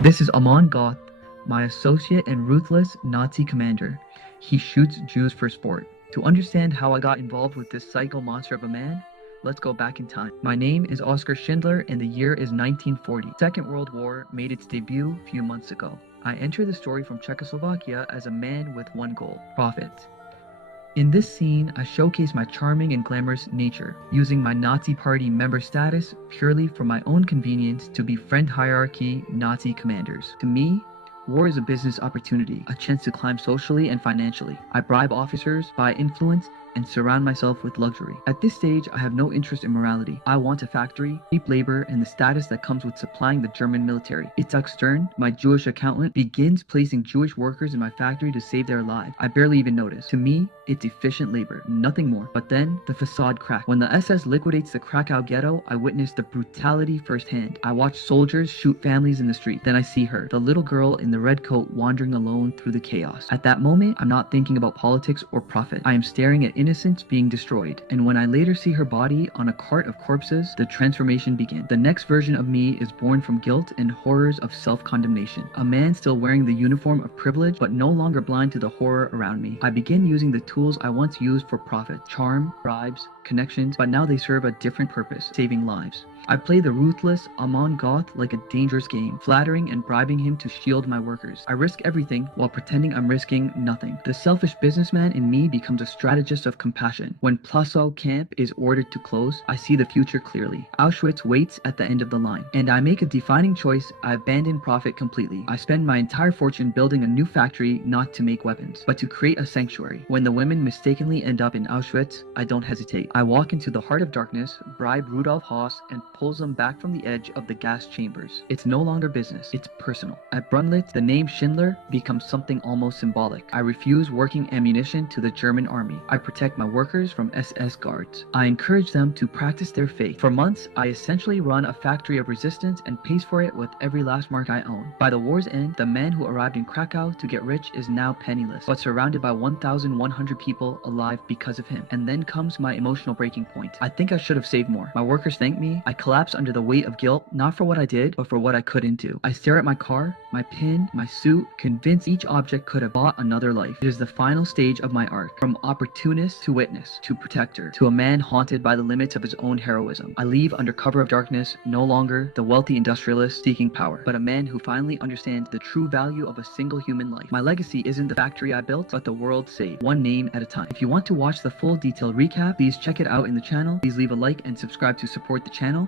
This is Amon Göth, my associate and ruthless Nazi commander. He shoots Jews for sport. To understand how I got involved with this psycho monster of a man, let's go back in time. My name is Oskar Schindler and the year is 1940. Second World War made its debut a few months ago. I enter the story from Czechoslovakia as a man with one goal: profit. In this scene, I showcase my charming and glamorous nature, using my Nazi Party member status purely for my own convenience to befriend hierarchy Nazi commanders. To me, war is a business opportunity, a chance to climb socially and financially. I bribe officers, buy influence, and surround myself with luxury. At this stage, I have no interest in morality. I want a factory, cheap labor, and the status that comes with supplying the German military. Itzhak Stern, my Jewish accountant, begins placing Jewish workers in my factory to save their lives. I barely even notice. To me, it's efficient labor, nothing more. But then, the facade cracks. When the SS liquidates the Kraków Ghetto, I witness the brutality firsthand. I watch soldiers shoot families in the street. Then I see her, the little girl in the red coat wandering alone through the chaos. At that moment, I'm not thinking about politics or profit. I am staring at innocence being destroyed. And when I later see her body on a cart of corpses, the transformation begins. The next version of me is born from guilt and horrors of self-condemnation. A man still wearing the uniform of privilege, but no longer blind to the horror around me. I begin using the tools I once used for profit: charm, bribes, connections, but now they serve a different purpose: saving lives. I play the ruthless Amon Göth like a dangerous game, flattering and bribing him to shield my workers. I risk everything while pretending I'm risking nothing. The selfish businessman in me becomes a strategist of compassion. When Plazow camp is ordered to close, I see the future clearly. Auschwitz waits at the end of the line. And I make a defining choice. I abandon profit completely. I spend my entire fortune building a new factory, not to make weapons, but to create a sanctuary. When the women mistakenly end up in Auschwitz, I don't hesitate. I walk into the heart of darkness, bribe Rudolf Haas, and pulls them back from the edge of the gas chambers. It's no longer business, it's personal. At Brunlitz, the name Schindler becomes something almost symbolic. I refuse working ammunition to the German army. I protect my workers from SS guards. I encourage them to practice their faith. For months, I essentially run a factory of resistance and pays for it with every last mark I own. By the war's end, the man who arrived in Krakow to get rich is now penniless, but surrounded by 1,100 people alive because of him. And then comes my emotional breaking point. I think I should have saved more. My workers thank me. I collapse under the weight of guilt, not for what I did, but for what I couldn't do. I stare at my car, my pin, my suit, convinced each object could have bought another life. It is the final stage of my arc. From opportunist to witness, to protector, to a man haunted by the limits of his own heroism. I leave under cover of darkness, no longer the wealthy industrialist seeking power, but a man who finally understands the true value of a single human life. My legacy isn't the factory I built, but the world saved, one name at a time. If you want to watch the full detailed recap, please check it out in the channel. Please leave a like and subscribe to support the channel.